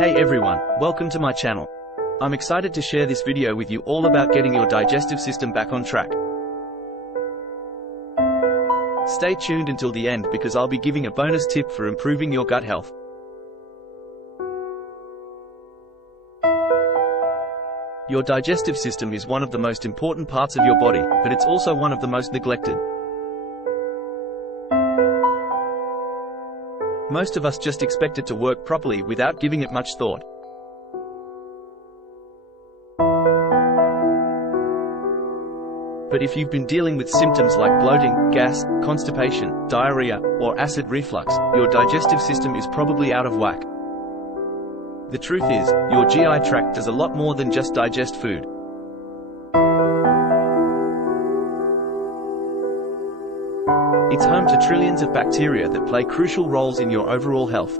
Hey everyone, welcome to my channel. I'm excited to share this video with you all about getting your digestive system back on track. Stay tuned until the end because I'll be giving a bonus tip for improving your gut health. Your digestive system is one of the most important parts of your body, but it's also one of the most neglected. Most of us just expect it to work properly without giving it much thought. But if you've been dealing with symptoms like bloating, gas, constipation, diarrhea, or acid reflux, your digestive system is probably out of whack. The truth is, your GI tract does a lot more than just digest food. It's home to trillions of bacteria that play crucial roles in your overall health.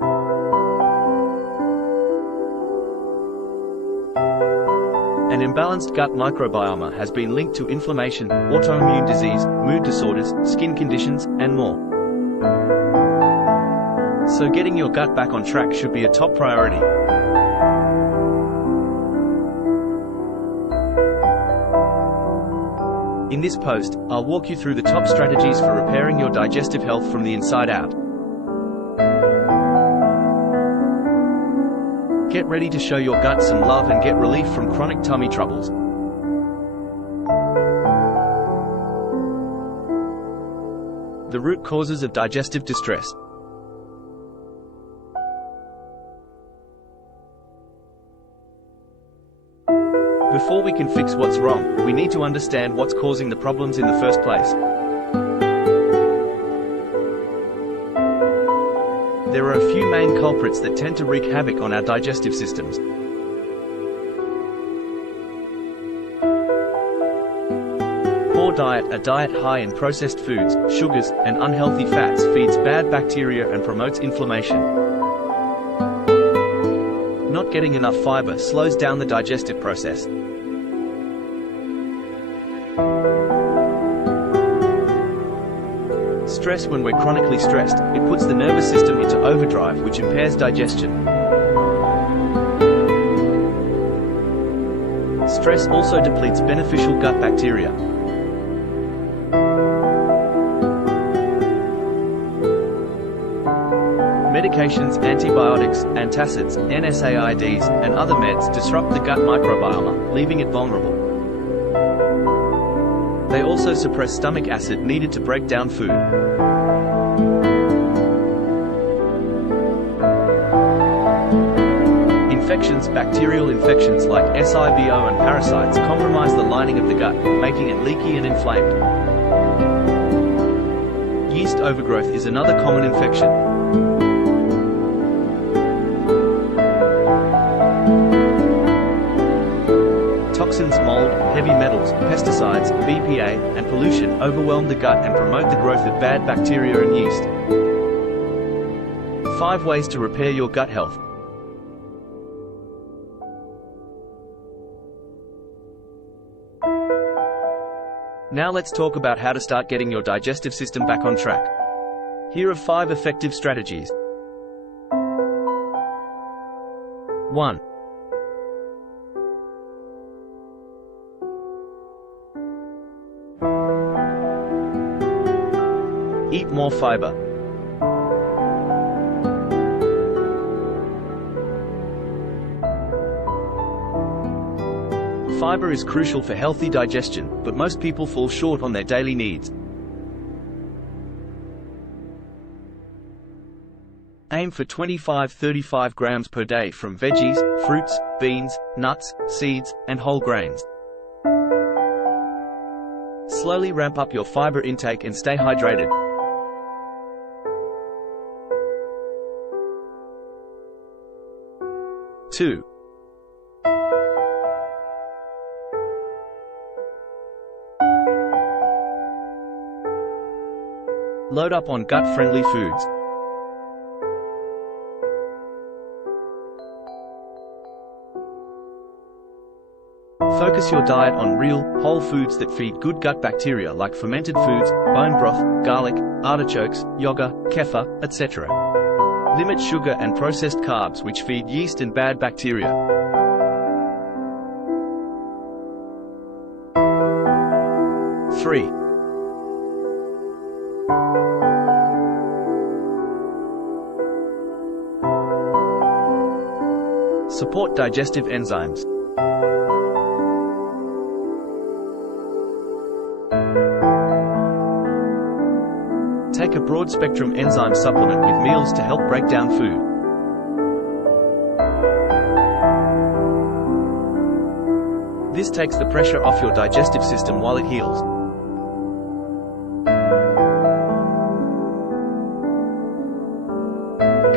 An imbalanced gut microbiome has been linked to inflammation, autoimmune disease, mood disorders, skin conditions, and more. So getting your gut back on track should be a top priority. In this post, I'll walk you through the top strategies for repairing your digestive health from the inside out. Get ready to show your gut some love and get relief from chronic tummy troubles. The root causes of digestive distress. Before we can fix what's wrong, we need to understand what's causing the problems in the first place. There are a few main culprits that tend to wreak havoc on our digestive systems. Poor diet. A diet high in processed foods, sugars, and unhealthy fats feeds bad bacteria and promotes inflammation. Not getting enough fiber slows down the digestive process. Stress. When we're chronically stressed, it puts the nervous system into overdrive, which impairs digestion. Stress also depletes beneficial gut bacteria. Medications, antibiotics, antacids, NSAIDs, and other meds disrupt the gut microbiome, leaving it vulnerable. They also suppress stomach acid needed to break down food. Infections. Bacterial infections like SIBO and parasites compromise the lining of the gut, making it leaky and inflamed. Yeast overgrowth is another common infection. Toxins, mold, heavy metals, pesticides, BPA, and pollution overwhelm the gut and promote the growth of bad bacteria and yeast. 5 ways to repair your gut health. Now let's talk about how to start getting your digestive system back on track. Here are 5 effective strategies. 1. Eat more fiber. Fiber is crucial for healthy digestion, but most people fall short on their daily needs. Aim for 25-35 grams per day from veggies, fruits, beans, nuts, seeds, and whole grains. Slowly ramp up your fiber intake and stay hydrated. 2. Load up on gut-friendly foods. Focus your diet on real, whole foods that feed good gut bacteria like fermented foods, bone broth, garlic, artichokes, yogurt, kefir, etc. Limit sugar and processed carbs, which feed yeast and bad bacteria. Three. Support digestive enzymes. Take a broad-spectrum enzyme supplement with meals to help break down food. This takes the pressure off your digestive system while it heals.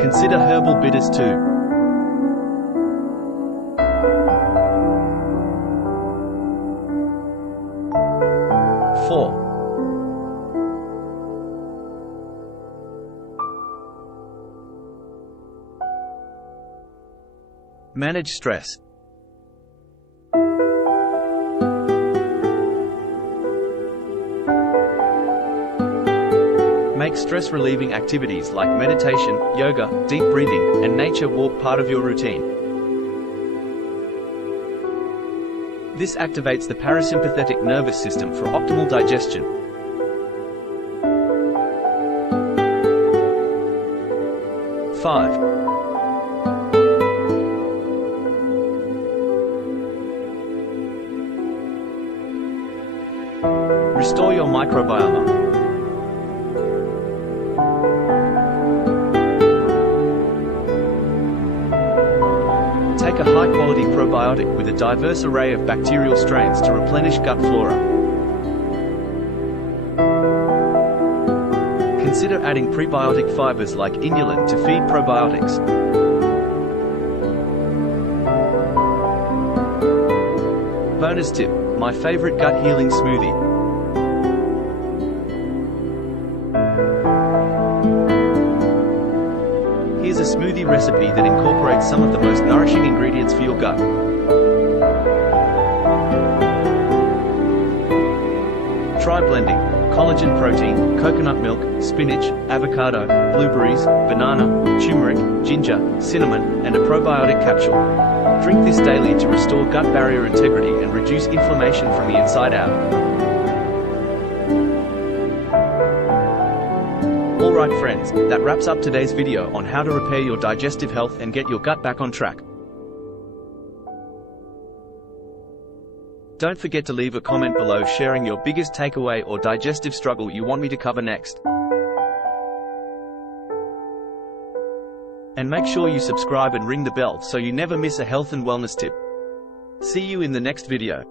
Consider herbal bitters too. Four. Manage stress. Make stress-relieving activities like meditation, yoga, deep breathing, and nature walk part of your routine. This activates the parasympathetic nervous system for optimal digestion. Five. Restore your microbiome. Take a high-quality probiotic with a diverse array of bacterial strains to replenish gut flora. Consider adding prebiotic fibers like inulin to feed probiotics. Bonus tip: my favorite gut healing smoothie. Here's a smoothie recipe that incorporates some of the most nourishing ingredients for your gut. Try blending collagen protein, coconut milk, spinach, avocado, blueberries, banana, turmeric, ginger, cinnamon, and a probiotic capsule. Drink this daily to restore gut barrier integrity and reduce inflammation from the inside out. Alright friends, that wraps up today's video on how to repair your digestive health and get your gut back on track. Don't forget to leave a comment below sharing your biggest takeaway or digestive struggle you want me to cover next. And make sure you subscribe and ring the bell so you never miss a health and wellness tip. See you in the next video.